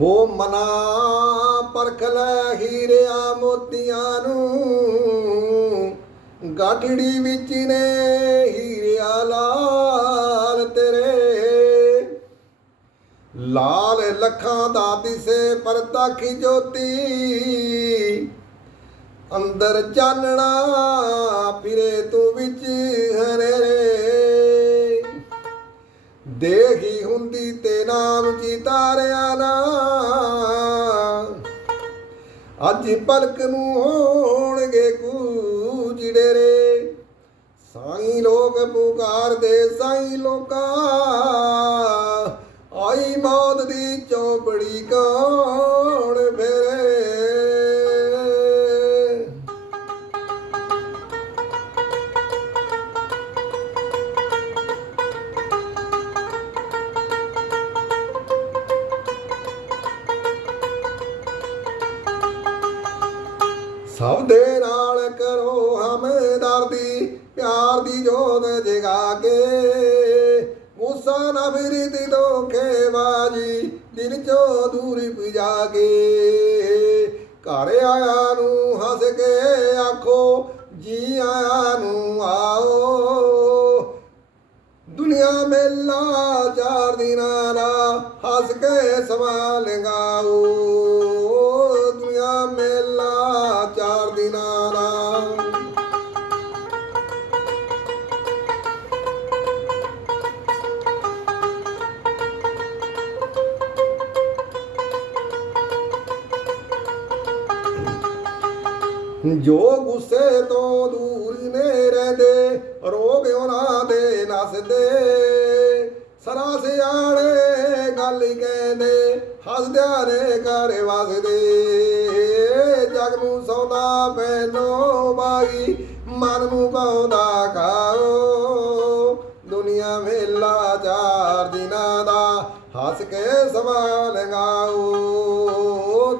ਹੋ ਮਨਾ ਪਰਖ ਲੈ ਹੀਰਿਆ ਮੋਤੀਆਂ ਨੂੰ। ਗਾਠੜੀ ਵਿੱਚ ਨੇ ਹੀਰਿਆ ਲਾਲ ਤੇਰੇ। ਲਾਲ ਲੱਖਾਂ ਦਾ ਦਿਸੇ ਪਰਤਖ ਜੋਤੀ। ਅੰਦਰ ਚਾਨਣਾ ਫਿਰੇ ਤੂੰ ਵਿੱਚ ਹਨੇਰੇ ਦੇਖੀ ਹੁੰਦੀ ਤੇ ਨਾਮ ਜੀ ਤਾਰਿਆ ਨਾ। ਅੱਜ ਪਲਕ ਨੂੰ ਹੋਣਗੇ ਕੂਜੜੇਰੇ ਸਾਈ ਲੋਕ ਪੁਕਾਰਦੇ ਸਾਈ ਲੋਕਾਂ। ਆਈ ਮੌਤ ਦੀ ਚੋਪੜੀ ਕਾ ਸਭ ਦੇ ਨਾਲ ਕਰੋ ਹਮਦਰਦੀ ਪਿਆਰ ਦੀ ਜੋਤ ਜਗਾ ਕੇ। ਗੁੱਸਾ ਨਾ ਫਿਰੀ ਦੀ ਦੋਖੇ ਬਾਜੀ ਦਿਲ ਚੋਂ ਦੂਰੀ ਪੁਜਾ ਕੇ। ਘਰ ਆਇਆ ਨੂੰ ਹੱਸ ਕੇ ਆਖੋ, ਜੀ ਆਇਆ ਨੂੰ ਆਓ। ਦੁਨੀਆ ਮੇਲਾ ਚਾਰ ਦਿਨਾਂ ਦਾ, ਹੱਸ ਕੇ ਸਵਾਲ ਗਾਓ। ਜੋ ਗੁੱਸੇ ਤੋਂ ਦੂਰ ਨੇ ਰਹਿੰਦੇ, ਰੋਗ ਉਹਨਾਂ ਦੇ ਨਸਦੇ। ਸਰਾ ਸਿਆਣੇ ਗੱਲ ਕਹਿੰਦੇ, ਹੱਸਦਿਆਂ ਨੇ ਘਰ ਵਸਦੇ। ਜਗ ਨੂੰ ਸੌਦਾ ਪੈਨੋ ਬਾਈ ਮਨ ਨੂੰ ਪਾਉਂਦਾ ਖਾਓ। ਦੁਨੀਆ ਮੇਲਾ ਚਾਰ ਦਿਨਾਂ ਦਾ ਹੱਸ ਕੇ ਸਵਾ ਲਗਾਓ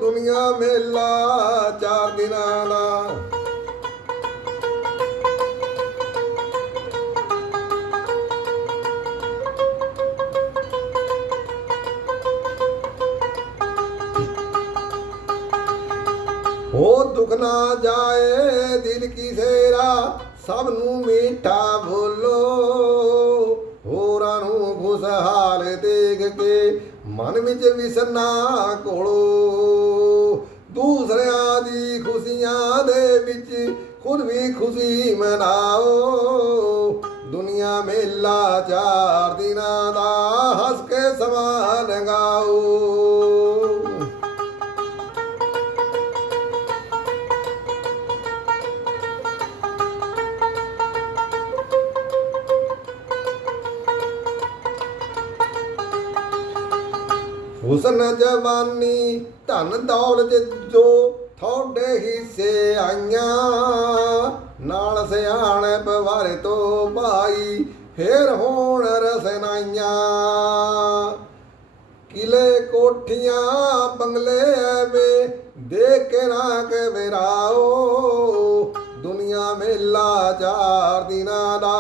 ਦੁਨੀਆ ਮੇਲਾ ਚਾਰ ਦਿਨਾਂ ਦਾ। ਹੋ ਦੁਖ ਨਾ ਜਾਏ ਦਿਲ ਕੀ ਸੇਰਾ, ਸਭ ਨੂੰ ਮੀਠਾ ਬੋਲੋ। ਮਨ ਵਿੱਚ ਵਿਸਰਨਾ ਕੋਲੋ। ਦੂਸਰਿਆਂ ਦੀ ਖੁਸ਼ੀਆਂ ਦੇ ਵਿੱਚ ਖੁਦ ਵੀ ਖੁਸ਼ੀ ਮਨਾਓ। ਦੁਨੀਆ ਮੇਲਾ ਚਾਰ ਦਿਨਾਂ ਦਾ ਹੁਸਨ ਜਵਾਨੀ ਧਨ ਦੌਲਤ ਜੋ ਤੁਹਾਡੇ ਹਿੱਸੇ ਆਈਆਂ। ਨਾਲ ਸਿਆਣ ਬਵਾਰੇ ਤੋਂ ਭਾਈ ਫੇਰ ਹੋਣ ਰਸਨਾਈਆਂ। ਕਿਲੇ ਕੋਠੀਆਂ ਬੰਗਲੇ ਐਵੇਂ ਦੇਖ ਕੇ ਨਾ ਕਬਰਾਓ ਦੁਨੀਆ ਮੇਲਾ ਚਾਰ ਦਿਨਾਂ ਦਾ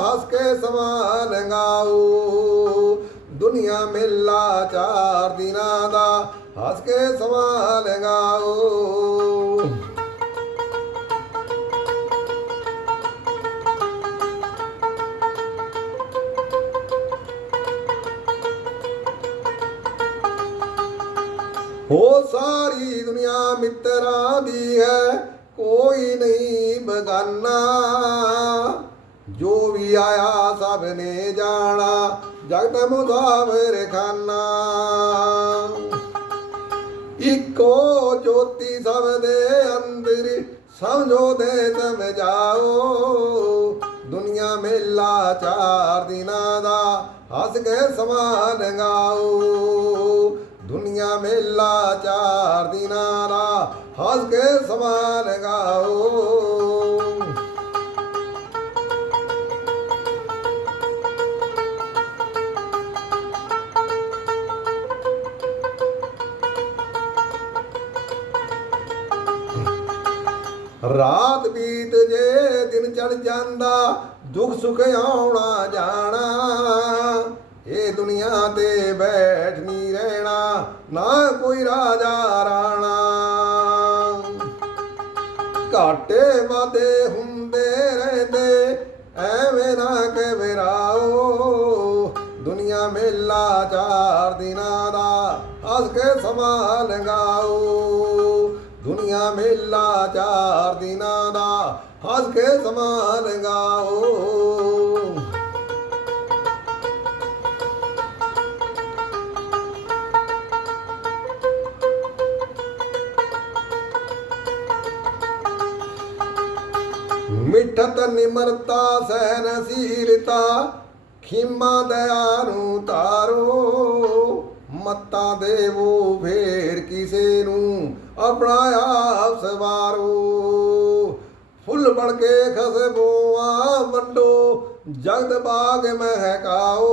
ਹੱਸ ਕੇ ਸਮਾਂ ਲੰਗਾਓ ਦੁਨੀਆ ਮੇਲਾ ਚਾਰ ਦਿਨਾਂ ਦਾ, ਹੱਸ ਕੇ ਸਵਾਲ ਗਾਓ। ਹੋ ਸਾਰੀ ਦੁਨੀਆ ਮਿੱਤਰਾਂ ਦੀ ਹੈ, ਕੋਈ ਨਹੀਂ ਬਗਾਨਾ। ਜੋ ਵੀ ਆਇਆ ਸਭ ਨੇ ਜਾਣਾ ਜਗਤ ਮੁਸਾਫਰ ਖਾਨਾ ਇੱਕੋ ਜੋਤੀ ਸਭ ਦੇ ਅੰਦਰ, ਸਮਝੋ ਦੇ ਸਮਝਾਓ ਦੁਨੀਆ ਮੇਲਾ ਚਾਰ ਦਿਨਾਂ ਦਾ, ਹੱਸ ਕੇ ਸਮਾਨ ਗਾਓ। ਦੁਨੀਆ ਮੇਲਾ ਚਾਰ ਦਿਨਾਂ ਦਾ, ਹੱਸ ਕੇ ਸਮਾਨ ਗਾਓ। ਰਾਤ ਬੀਤ ਜੇ, ਦਿਨ ਚੜ ਜਾਂਦਾ, ਦੁੱਖ ਸੁਖ ਆਉਣਾ ਜਾਣਾ। ਇਹ ਦੁਨੀਆ ਤੇ ਬੈਠ ਨਹੀਂ ਰਹਿਣਾ, ਨਾ ਕੋਈ ਰਾਜਾ ਰਾਣਾ। ਘਾਟੇ ਵਾਦੇ ਹੁੰਦੇ ਰਹਿੰਦੇ, ਐਵੇਂ ਨਾ ਘਬਰਾਓ ਦੁਨੀਆ ਮੇਲਾ ਚਾਰ ਦਿਨਾਂ ਦਾ, ਹੱਸ ਕੇ ਸਮਾਂ ਲਗਾਓ ਮੇਲਾ ਚਾਰ ਦਿਨਾਂ ਦਾ, ਹੱਸ ਕੇ ਸਮਾਂ ਲੰਘਾਓ ਮਿੱਠਤ ਨਿਮਰਤਾ ਸਹਿਨਸ਼ੀਲਤਾ ਖਿਮਾ ਦਇਆ ਨੂੰ ਤਾਰੋ। ਮੱਤਾ ਦੇਵੋ ਫੇਰ ਕਿਸੇ ਨੂੰ ਆਪਣਾ ਆਪ ਸਵਾਰੋ। ਫੁੱਲ ਬਣ ਕੇ ਖਸਬੋਆ ਵੰਡੋ, ਜਗਤ ਬਾਗ ਮਹਿਕਾਓ।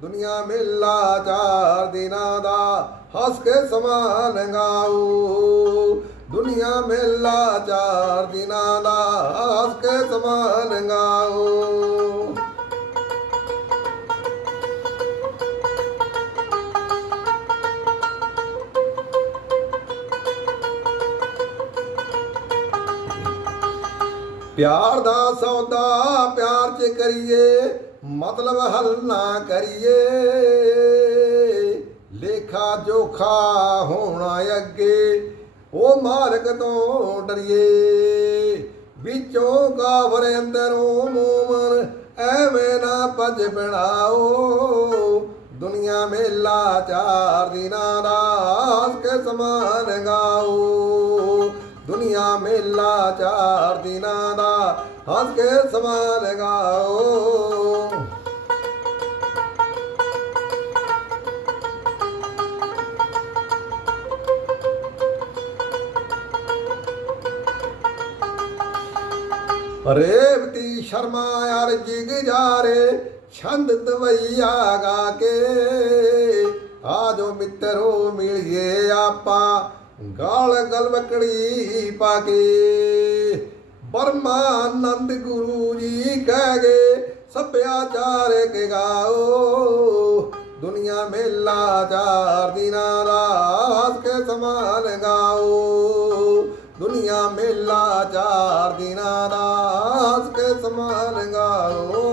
ਦੁਨੀਆ ਮੇਲਾ ਚਾਰ ਦਿਨਾਂ ਦਾ, ਹੱਸ ਕੇ ਸਮਾਂ ਲੰਘਾਓ ਦੁਨੀਆ ਮੇਲਾ ਚਾਰ ਦਿਨਾਂ ਦਾ, ਹੱਸ ਕੇ ਸਮਾਂ ਲੰਘਾਓ ਪਿਆਰ ਦਾ ਸੌਦਾ ਪਿਆਰ ਚ ਕਰੀਏ, ਮਤਲਬ ਹੱਲ ਨਾ ਕਰੀਏ। ਲੇਖਾ ਜੋਖਾ ਹੋਣਾ ਅੱਗੇ, ਉਹ ਮਾਰਗ ਤੋਂ ਡਰੀਏ। ਵਿੱਚੋਂ ਕਾਫਰ ਅੰਦਰੋਂ ਮੂਮਨ, ਐਵੇਂ ਨਾ ਭੱਜ ਬਣਾਓ ਦੁਨੀਆ ਮੇਲਾ ਚਾਰ ਦਿਨਾਂ ਦਾ ਕੇ ਸਮਾਂ ਲੰਘਾਓ ਦੁਨੀਆ ਮੇਲਾ ਚਾਰ ਦਿਨਾਂ ਦਾ। ਹੱਸ ਕੇ ਸਮਾਂ ਲਗਾਓ ਰੇਵਤੀ ਸ਼ਰਮਾ ਯਾਰ ਜਿਗ ਜਾਰੇ, ਛੰਦ ਦਵਈਆ ਗਾ ਕੇ। ਆਜੋ ਮਿੱਤਰੋ, ਮਿਲੀਏ ਆਪਾ। ਗਾਲ ਗਲਵਕੜੀ ਪਾ ਕੇ ਬਰਮਾਨੰਦ ਗੁਰੂ ਜੀ ਕਹਿ ਗਏ ਸੱਭਿਆਚਾਰ ਕੇ ਗਾਓ, ਦੁਨੀਆ ਮੇਲਾ ਚਾਰ ਦਿਨਾਂ ਦਾ ਹੱਸ ਕੇ ਸਮਾਂ ਲਗਾਓ ਦੁਨੀਆ ਮੇਲਾ ਚਾਰ ਦਿਨਾਂ ਦਾ ਹੱਸ ਕੇ ਸਮਾਂ ਲਗਾਓ